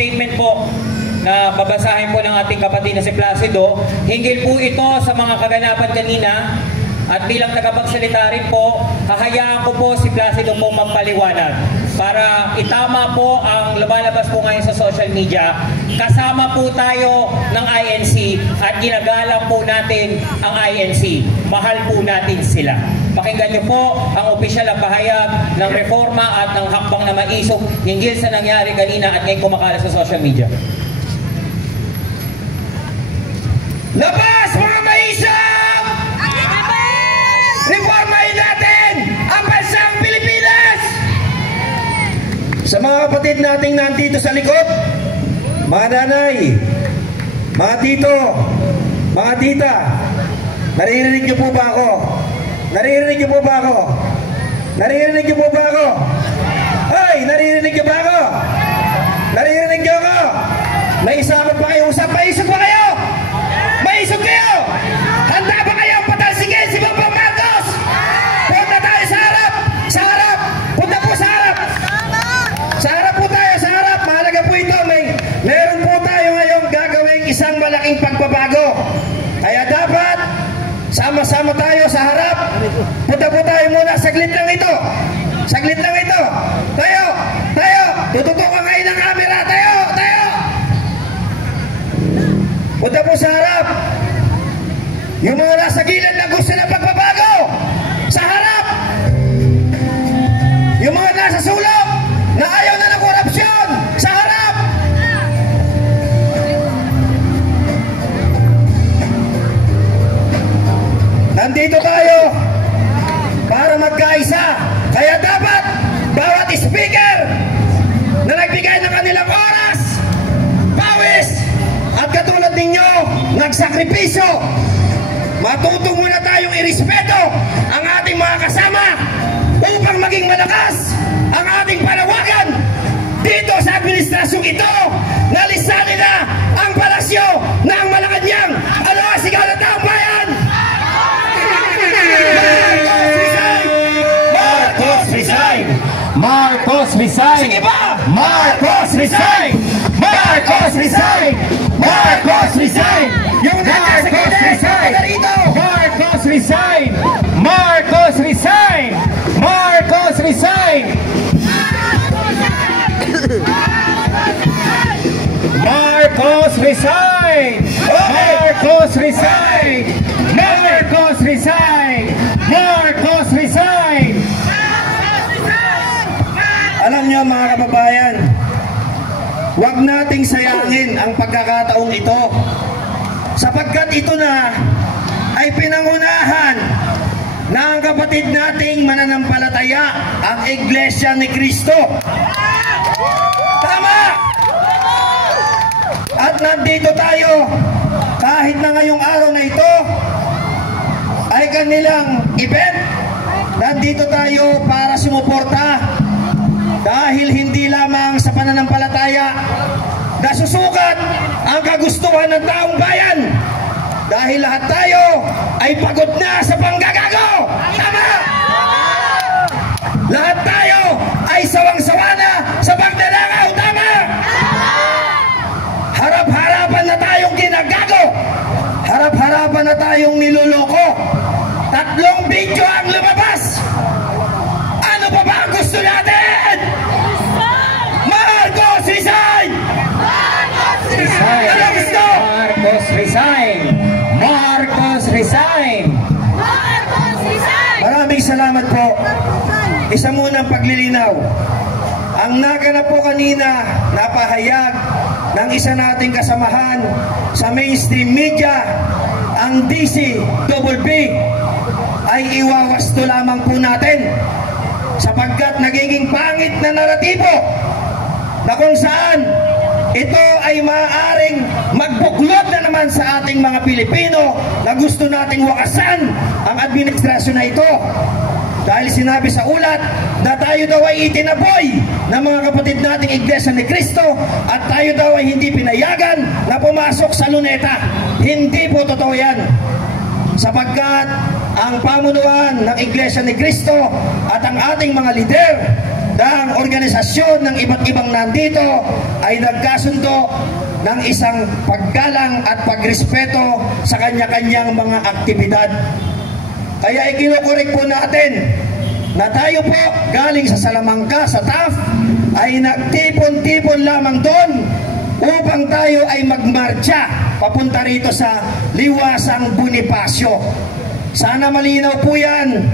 statement po na babasahin po ng ating kapatid na si Placido. Hinggil po ito sa mga kaganapan kanina at bilang tagapagsalita rin po, hahayaan ko po si Placido po magpaliwanag para itama po ang lumalabas po ngayon sa social media. Kasama po tayo ng INC at ginagalang po natin ang INC. Mahal po natin sila. Pakinggan niyo po ang opisyal na pahayag ng reforma at ng hakbang na maisog hinggil sa nangyari kanina at ngayon kumakalat sa social media. Labas mga maisog! Reformahin natin ang bansang Pilipinas! Sa mga kapatid nating nandito sa likod, mga nanay, mga tito, mga tita, naririnig niyo po ba ako? Naririnig niyo po ba ako? Naririnig niyo po ba ako? Hoy, naririnig niyo ba ako? Naririnig niyo ako? May isama pa kayo, usap, maisog pa kayo? Maisog kayo! Handa ba kayong patalsigin si Bongbong Marcos? Punta tayo sa harap! Sa harap! Punta po sa harap! Sa harap po tayo, sa harap! Mahalaga po ito. Meron po tayo ngayong gagawing isang malaking pagbabago. Kaya dapat sama-sama tayo sa harap. Punta po tayo muna. Saglit lang ito. Saglit lang ito. Tayo! Tayo! Tututukan kayo ng camera. Tayo! Tayo! Punta po sa harap. Yung mga nasa gilid na gusto na pagbabago, sa harap. Yung mga nasa sulok na ayaw na ng korupsyon, sa harap. Nandito tayo para magkaisa. Kaya dapat bawat speaker na nagbigay ng kanilang oras, pawis, at katulad ninyo, nagsakripisyo, matuto muna tayong irespeto ang ating mga kasama upang maging malakas ang ating panawagan dito sa administrasyong ito na lisanin na ang palasyo ng Malacanang. Ano ang sigaw ng taong bayan? Marcos resign! Marcos resign! Sige ba? Marcos resign! Marcos resign! Marcos resign! Yung nasa sa gilid, dito! Marcos resign! Marcos resign! Marcos resign! Marcos resign! Marcos resign! Marcos resign! Marcos resign! Alam niyo mga kababayan, huwag nating sayangin ang pagkakataong ito sapagkat ito na ay pinangunahan ng kapatid nating mananampalataya, ang Iglesia ni Cristo. Tama! At nandito tayo kahit na ngayong araw na ito ay kanilang event. Nandito tayo para sumuporta dahil hindi lamang sa pananampalataya nasusukat ang kagustuhan ng taong bayan, dahil lahat tayo ay pagod na sa panggagago. Tama! Lahat tayo ay sawang-sawa na sa pagnanakaw. Tama! Harap-harapan na tayong ginagago. Harap-harapan na tayong niloloko. 3 video ang lumabas. Ano pa ba ang gusto natin? Marcos resign! Marcos resign! Ano gusto? Marcos resign! Marcos resign! Marcos resign! Maraming salamat po. Isa muna ang paglilinaw. Ang naganap po kanina, napahayag ng isa nating kasamahan sa mainstream media, ang DCBB, ay iwawasto lamang po natin sapagkat nagiging pangit na naratibo na kung saan ito ay maaaring magbuklod na naman sa ating mga Pilipino na gusto nating wakasan ang administrasyon na ito. Dahil sinabi sa ulat na tayo daw ay itinaboy ng mga kapatid nating Iglesia ni Cristo at tayo daw ay hindi pinayagan na pumasok sa luneta. Hindi po totoo yan. Sapagkat ang pamunuan ng Iglesia ni Cristo at ang ating mga lider ng organisasyon ng iba't ibang nandito ay nagkasundo ng isang paggalang at pagrespeto sa kanya-kanyang mga aktibidad. Kaya ikinukorek po natin na tayo po galing sa Salamanca, sa TAF, ay nagtipon-tipon lamang doon upang tayo ay magmarcha papunta rito sa Liwasang Bonifacio. Sana malinaw po yan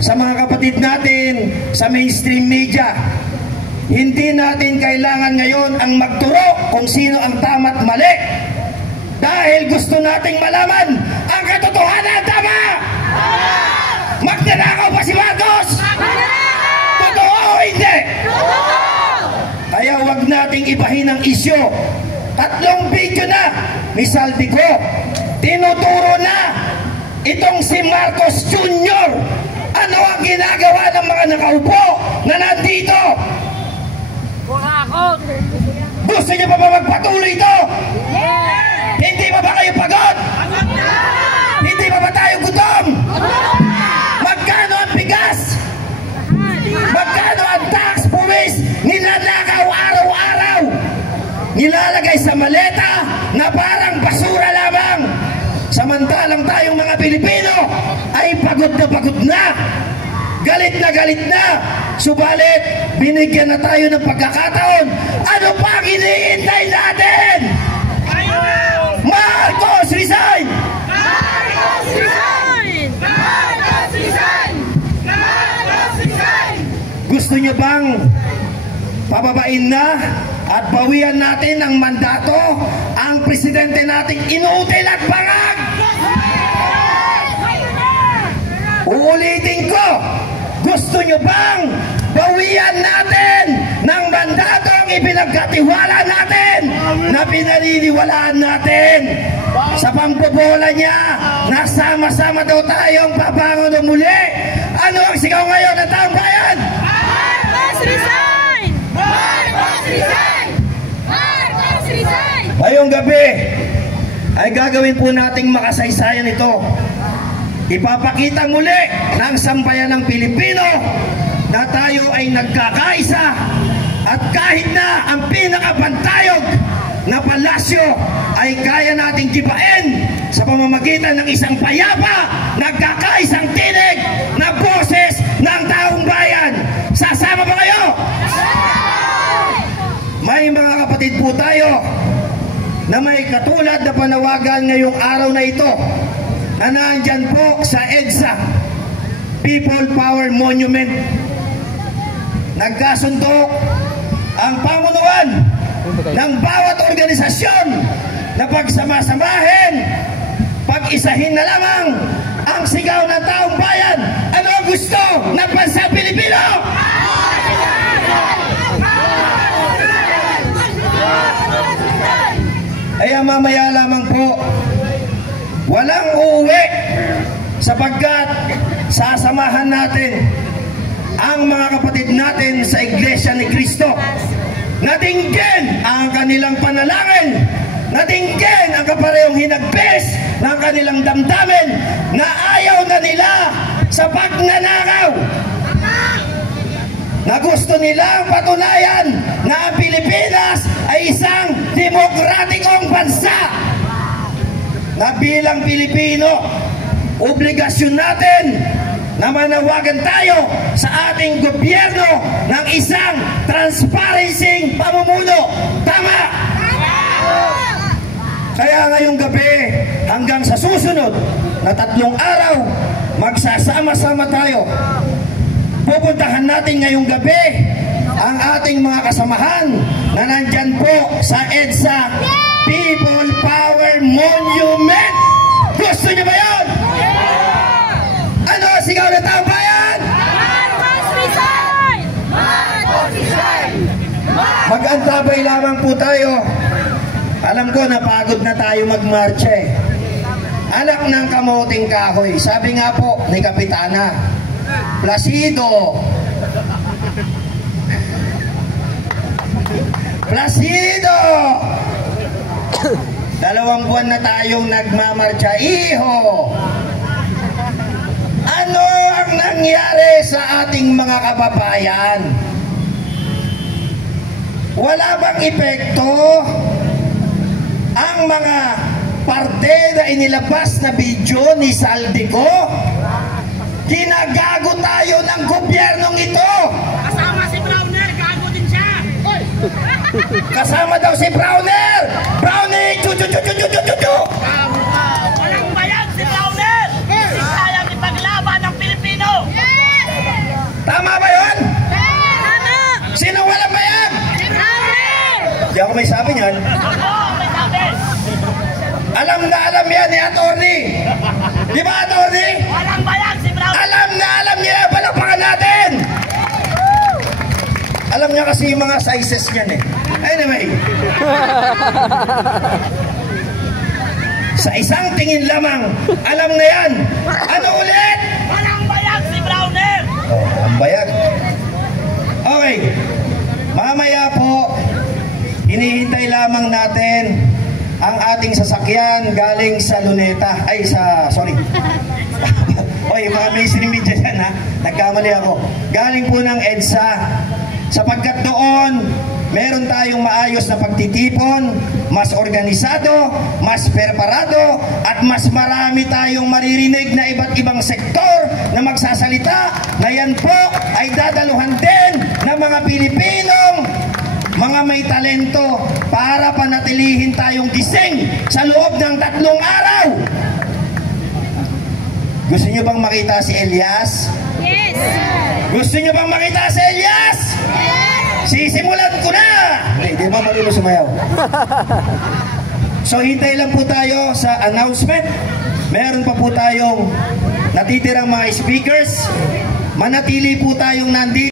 sa mga kapatid natin sa mainstream media. Hindi natin kailangan ngayon ang magturo kung sino ang tama at mali. Dahil gusto nating malaman ang katotohanan. Tama! Magnanakaw ba si Marcos? Totoo o hindi? Kaya huwag nating ibahin ang isyo. 3 video na ni Saldico. Tinuturo na itong si Marcos Jr. Ano ang ginagawa ng mga nakaupo na nandito? Gusto niyo pa ba magpatuloy ito? Hindi pa ba kayo pagod? Hindi pa ba tayo gutom? Magkano ang bigas? Magkano ang tax buwis? Nilalakaw araw-araw. Nilalagay sa maleta na parang basura lamang. Samantalang tayong mga Pilipino ay pagod na. Galit na. Subalit, binigyan na tayo ng pagkakataon. Ano pa ang iniintay natin? Marcos resign! Marcos resign! Marcos resign! Marcos resign! Gusto nyo bang pababain na at bawian natin ng mandato ang presidente nating inuutil at bangag? Uulitin ko, gusto nyo bang bawian natin ng mandato ang ipinagkatiwala natin na pinaniniwalaan natin? Sa pambobola niya, nasama-sama daw tayong pabangon ng muli. Ano ang sigaw ngayon ng taong bayan? Marcos resign! Marcos resign! Marcos resign! Ngayong gabi ay gagawin po nating makasaysayan ito. Ipapakita muli ng sambayan ng Pilipino na tayo ay nagkakaisa at kahit na ang pinakabantayog na palasyo ay kaya nating tipain sa pamamagitan ng isang payapa, nagkakaisang tinig na boses ng taong bayan. Sasama ba kayo? May mga kapatid po tayo na may katulad na panawagan ngayong araw na ito na nandyan po sa EDSA, People Power Monument. Nagkasundo ang pamunuan ng bawat organisasyon na pagsama-samahin, pag-isahin na lamang ang sigaw ng taong bayan. Ano ang gusto ng bansang Pilipino? Kaya mamaya lamang po, walang uuwi sapagkat sasamahan natin ang mga kapatid natin sa Iglesia ni Cristo. Natinggin ang kanilang panalangin, natinggin ang kaparehong hinagbis ng kanilang damdamin na ayaw na nila sa pagnanakaw, na gusto nilang patunayan na ang Pilipinas ay isang demokratikong bansa. Na bilang Pilipino, obligasyon natin na manawagan tayo sa ating gobyerno ng isang transparency pamumuno. Tama! Kaya ngayong gabi hanggang sa susunod na 3 araw, magsasama-sama tayo. Pupuntahan natin ngayong gabi ang ating mga kasamahan na nandyan po sa EDSA People Power Monument. Gusto niyo ba yun? Ano ang sigaw ng taong bayan? Marcos resign! Marcos resign! Mag-antabay lamang po tayo. Alam ko napagod na tayo magmarcha eh. Anak ng kamuting kahoy. Sabi nga po ni Kapitana Placido, Placido, 2 buwan na tayong nagmamarcha. Iho, ano ang nangyari sa ating mga kababayan? wala bang epekto ang mga parte na inilabas na video ni Saldico? Ginagago tayo ng gobyernong ito. Kasama si Browner, gago din siya. Kasama daw si Browner. Brownie, chu-chu-chu-chu-chu-chu-chu. Walang bayag si Browner. Sayang ipaglaban ng Pilipino. Tama ba yun? Tama! Sino walang bayag? Browner! Di ako may sabi niyan. Ako, may sabi. Alam na alam yan ni Atty. Di ba, Atty? Walang bayag si Browner. Alam na alam niya. Palakpakan natin. Alam niya kasi yung mga sizes niyan eh. Anyway. Sa isang tingin lamang, alam na yan. Ano ulit? Walang bayag si Browner. Oh, ang bayag. Okay. Mamaya po, hinihintay lamang natin ang ating sasakyan galing sa Luneta. Ay, sorry. Oy, mga mainstream media dyan ha. Nagkamali ako. Galing po ng EDSA. Sapagkat doon, meron tayong maayos na pagtitipon, mas organisado, mas preparado, at mas marami tayong maririnig na iba't ibang sektor na magsasalita na yan po ay dadaluhan din ng mga Pilipinong mga may talento para panatilihin tayong gising sa loob ng 3 araw. Gusto nyo bang makita si Elias? Yes! Gusto nyo bang makita si Elias? Yes! Sisimulan ko na! Hindi ba marunong sumayaw? So hintay lang po tayo sa announcement. Meron pa po tayong natitirang mga speakers. Manatili po tayong nandito.